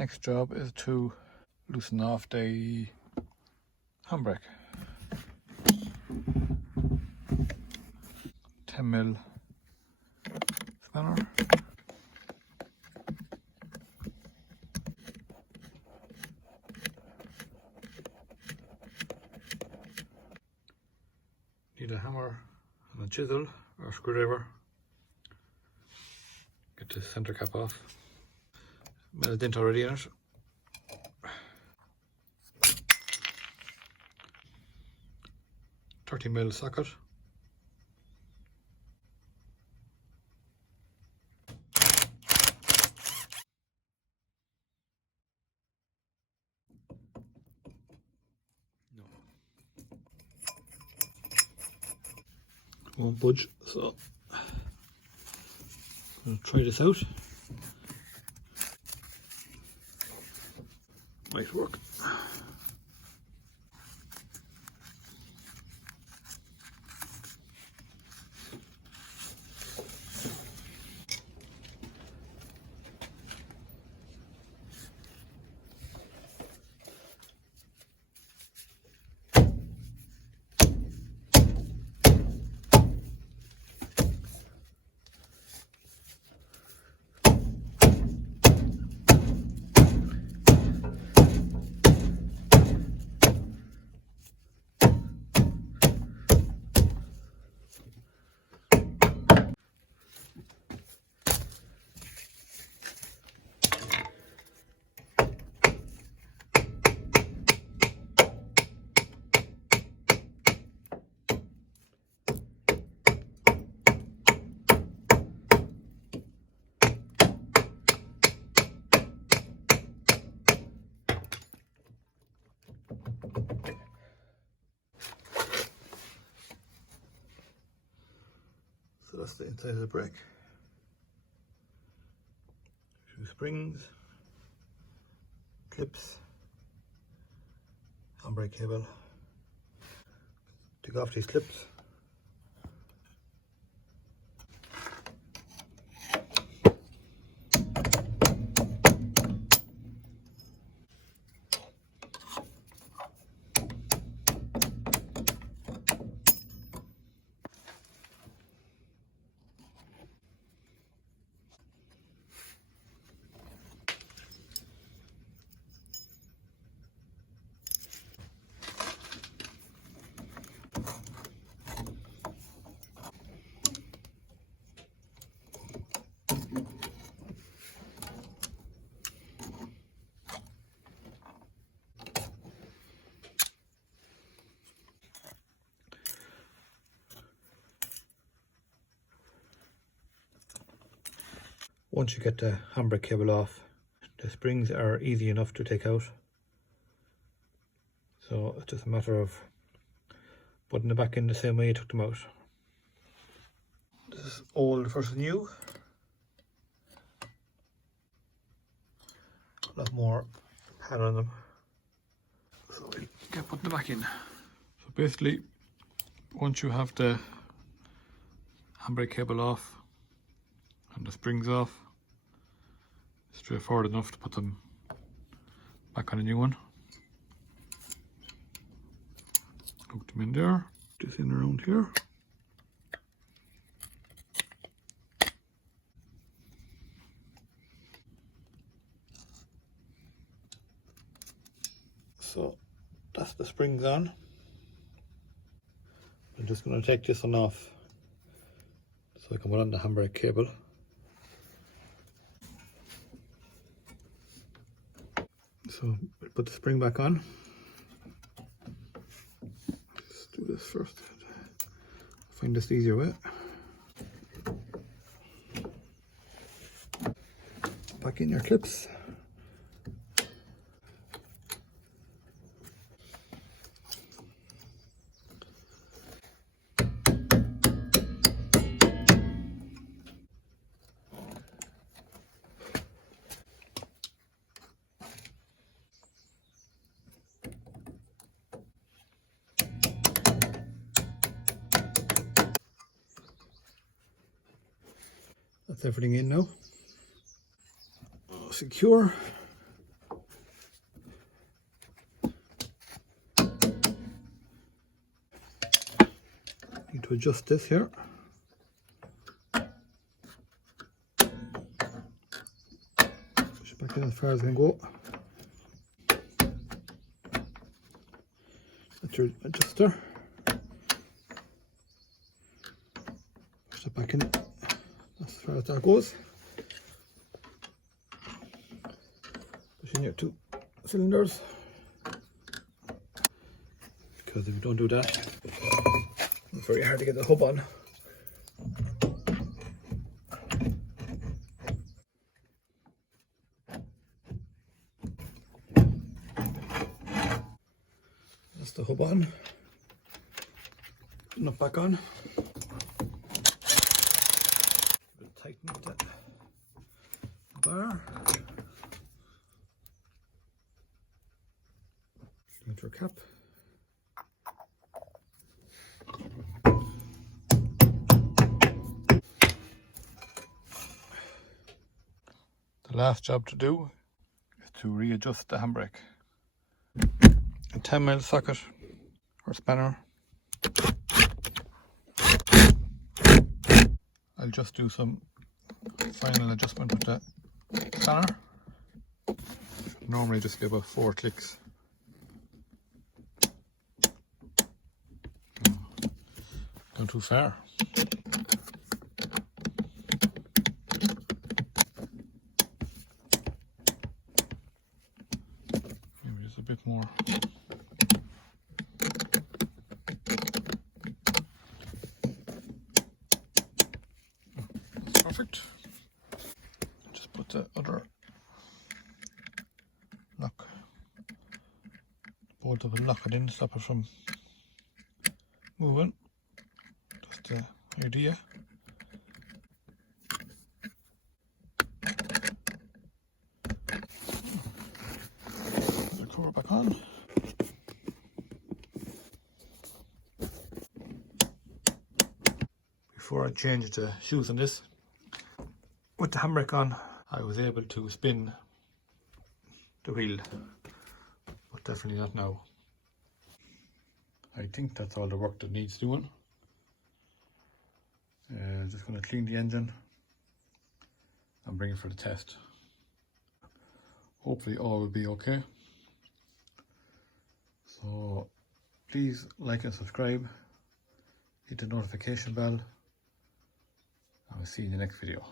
Next job is to loosen off the handbrake. 10mm spanner. Need a hammer and a chisel or screwdriver. Get the center cap off. Made a dent already in it. .30mm socket. No. Won't budge, so I'm going to try this out. Might work. So that's the inside of the brake. 2 springs, clips, handbrake cable. Take off these clips. Once you get the handbrake cable off, the springs are easy enough to take out. So it's just a matter of putting them back in the same way you took them out. This is old versus new. A lot more pad on them. So we'll get putting them back in. So basically, once you have the handbrake cable off and the springs off, straightforward enough to put them back on a new one. Hook them in there, this in around here. So that's the springs on. I'm just going to take this one off so I can put on the handbrake cable. So we'll put the spring back on. Let's do this first. Find this the easier way. Back in your clips. That's everything in now. Secure. to adjust this here. Push it back in as far as I can go. That's your adjuster. Push it back in as far as that goes. Push in your 2 cylinders. Because if you don't do that, it's very hard to get the hub on. That's the hub on. Not back on. We'll tighten up that bar. Into a cap. The last job to do is to readjust the handbrake. A 10mm socket or spanner. I'll just do some final adjustment with the spanner. Normally just give about 4 clicks. Gone too far. Maybe just a bit more. That's perfect. Just put the other lock, bolt up and lock it in, stop it from moving. Just the idea. Put the cover back on. Before I changed the shoes on this, with the handbrake on, I was able to spin the wheel, but definitely not now. I think that's all the work that needs doing. Just going to clean the engine and bring it for the test. Hopefully all will be okay. So please like and subscribe, hit the notification bell, and I'll see you in the next video.